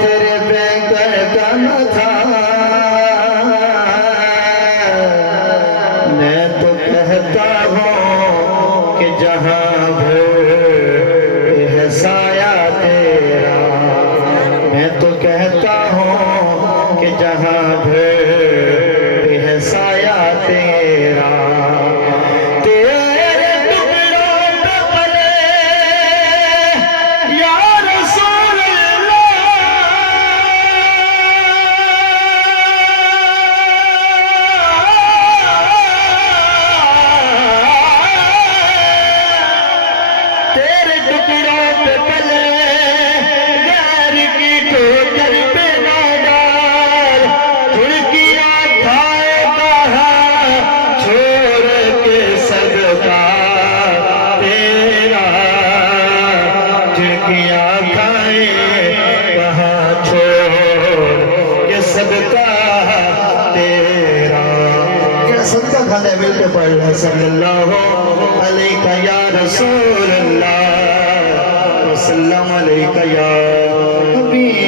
तेरे बैंकर न था। मैं तो कहता हूँ कि जहाँ भी है साया तेरा, मैं तो कहता हूँ कि जहाँ भी है साया तेरा। सल्लल्लाहु अलैका या रसूल अल्लाह वसल्लम अलैका या हबीबल्लाह।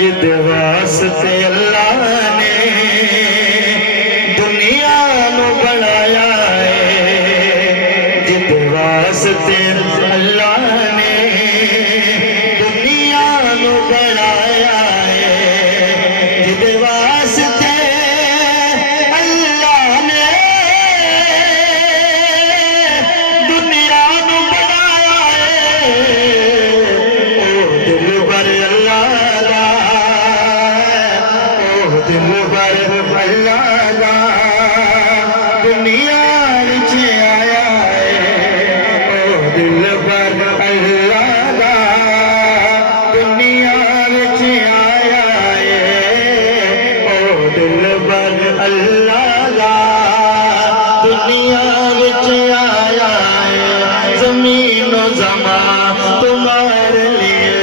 जिद वास्ते अल्लाह ने दुनिया नु बनाया है, जिद वास्ते अल्लाह ने बनाया है, जिद वास्ते अल्लाह ने दुनिया को बनाया है। ओ दिल भर अल्लाह दा, ओ दिल भर अल्लाह दा दुनिया विच आया है। ओ दिल भर अल्लाह दा दुनिया विच आया है। ओ दिल भर अल्लाह दा दुनिया विच आया है। ज़मीनो ज़मान तुम्हारे लिए,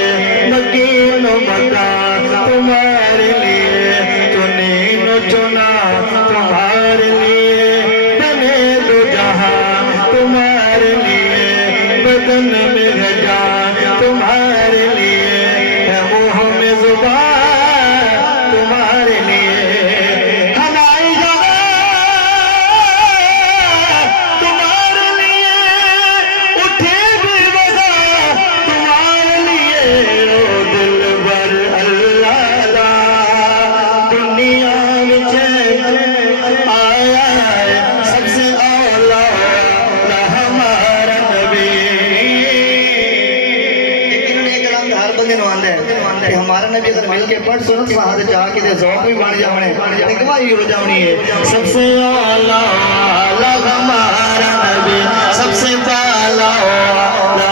मकीनो मकान तुम्हारे लिए, चुनीनो चुना तुम्हारे लिए, बने दो जहां तुम्हारे लिए, बदन में रजा तुम्हारे लिए, है मुँह में ज़ुबान तुम्हारे लिए, हवाई जगह तुम्हारे लिए, उठे भी वज़ा तुम्हारे लिए। ओ दिल भर अल्लाह दा दुनिया विच आया है। सबसे औला हमारा नबी। हर बंदे नु आंदा है कि हमारा नबी अगर मिल के पढ़ सुनो तो हाथ जा के ज़ौक़ भी बन जावणे, गवाही हो जावनी है। सबसे औला हमारा नबी, सबसे पाला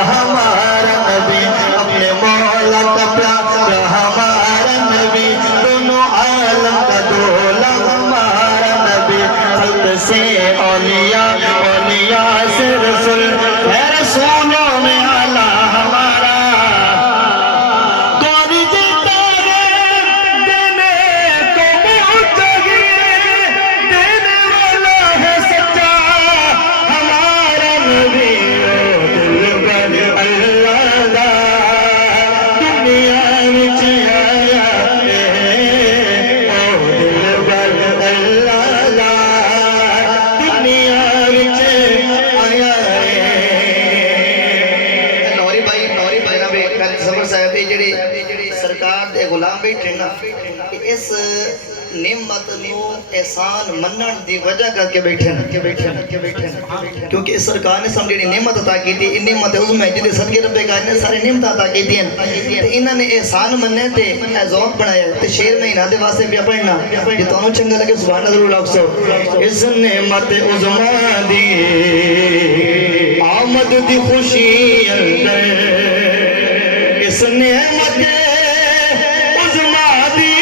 हमारा नबी, अपने मौला का प्यारा हमारा नबी, दोनों आलम का दूल्हा हमारा नबी। खल्क़ से औलिया, औलिया से रसूल है, रसूलों में आला हमारा। सरकार दे गुलाम बैठे ना, इस नेमत नु एहसान मनण दी वजह करके बैठे न, क्योंकि इस सरकार ने सामने जेडी नेमत अता की थी, इन नेमत उज़मे जिदे सदके रब्बे कायद ने सारे नेमत अता की थी, ते इन्हां ने एहसान मन्ने ते ज़ौक़ बनाया। ते शेर में इन्हां दे वास्ते पिया पढ़ना, जे तुहानू चंगा लगे सुभान ज़रूर आखो। इस नेमत उज़मा दी आमद दी खुशी अंदर, इस नेमत उज़मा दी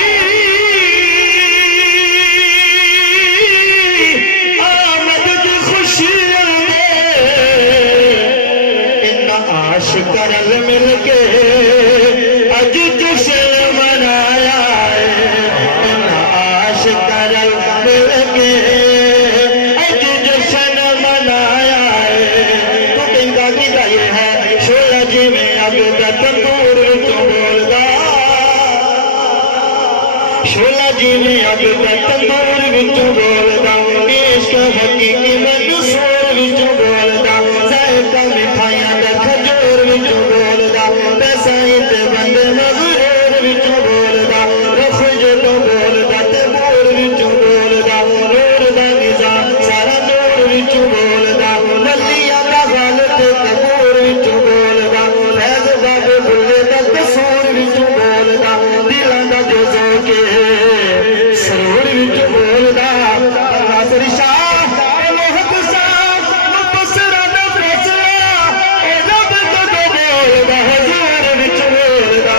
आमद दी खुशी अंदर, इन आशिक़ रल मिल के अज जश्न मनाया है। इन आशिक़ रल मिल के अज जश्न विचों बोलदा इश्क हकीकी मंसूर विचों बोलदा जायका मिठाइयां दा खजूर विचों बोलदा पैसा ते बंदे मगरूर विचों बोलदा रख जो बोलदा ते मोर विचों बोलदा नूर दा निजाम सारा नूर विचों बोलदा वलिया दा गलत कबूर विचों बोलदा फैज़ बाबे बुल्ले दा कसूर विचों बोलदा दिलां दा जो ज़ौक़ सरूर विचों बोलदा नासिर शाह मोहत शाह मुबसरा दा फैसला ए रब तो बोलदा हज़ूर विचों बोलदा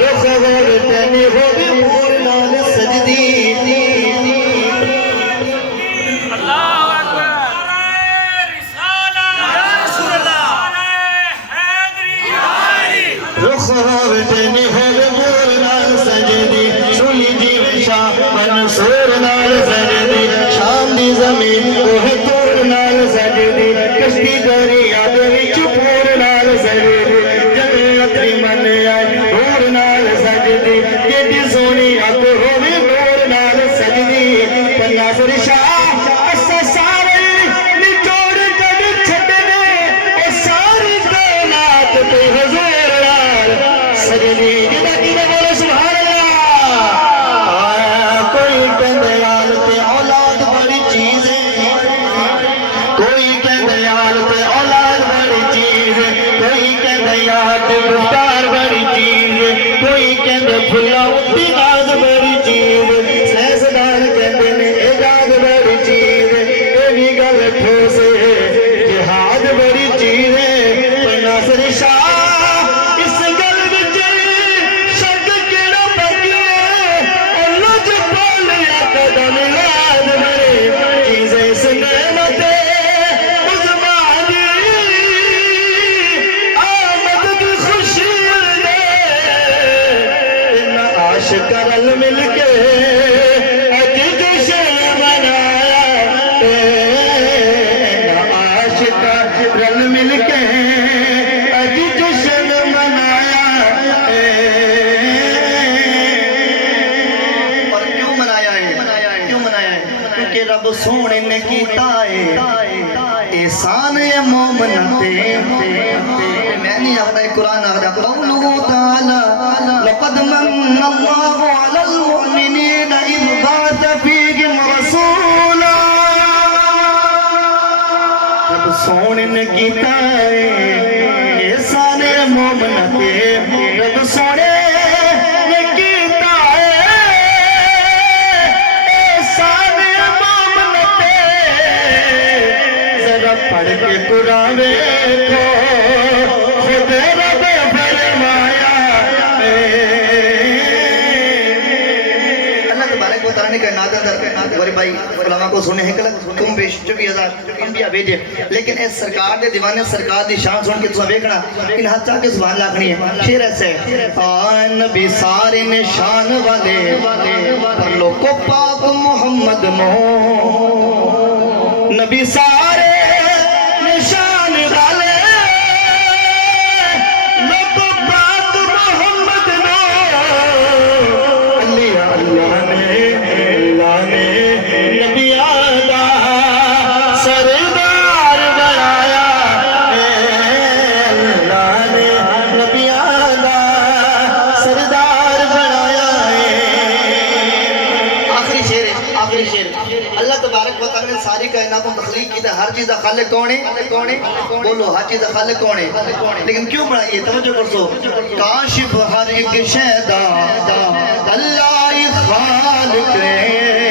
रुख गौर तैनी हो गई मोर नाल सजदी मंसूर नाल सजदी शाम दी ज़मीन ओह तूर नाल सजदी कश्ती दरिया दे विच पूर नाल सजदी जन्नत दी मन आई नूर नाल सजदी केडी सोहनी अग होवे नूर नाल सजदी पर नासिर शाह असा सारे निचोड़ कद छड्डने ओ सारी कायनात ते हुजूर नाल सजदी जिदा किदा बोले सुभान गुफ्तार बड़ी चीज कोई कहते फुला उठी नाज बड़ी चीज सैसदार कहते ने एजाज बड़ी चीज ये भी गल ठोस जिहाद बड़ी चीज है नासिर शाह इस गल विच शक केड़ा पगी अल्लाह जो बोलिया कदम लाज बड़े चीज इस नेमत करल मिलके अज जश्न मनाया आशिका रल मिलके अज जश्न मनाया और क्यों मनाया है क्यों मनाया है क्योंकि रब सोने ने कीता है एहसान है मोमिन ते मैं नहीं आखदा कुरान आखदा कौलहु ताला लक़द मन्ना अल्लाहु अलल मुमिनीना इज़ बअस फ़ीहिम रसूला रब सोने ने कीता है एहसान मोमिन ते रब सोने ने कीता है एहसान मोमिन ते जरा पढ़ के कुरान देखो खुद रब फरमाया भाई उलमा को सुने हैं तुम बेशुक्री हजार अंबिया भेजे लेकिन इस सरकार के दीवाने सरकार की शान सुन के तुम देखना इन हाथ चाह के सुभान लाखनी है शेर ऐसे नबी सारे ने शान वाले पर लोगों पाक मोहम्मद नो नबी सारे ने शान वाले लोगों पाक मोहम्मद नो अल्लाह ने नबिया दा सरदार बनाया अल्लाह ने नबिया दा सरदार बनाया आखिरी शेर अल्लाह तबारक व तआला ने सारी कायनात को तख्लीक की हर चीज का खालिक कौन है बोलो हर चीज का खालिक कौन है लेकिन क्यों बनाई है तवज्जो करो काशिफ हर एक शैदा अल्लाह ही खालिक है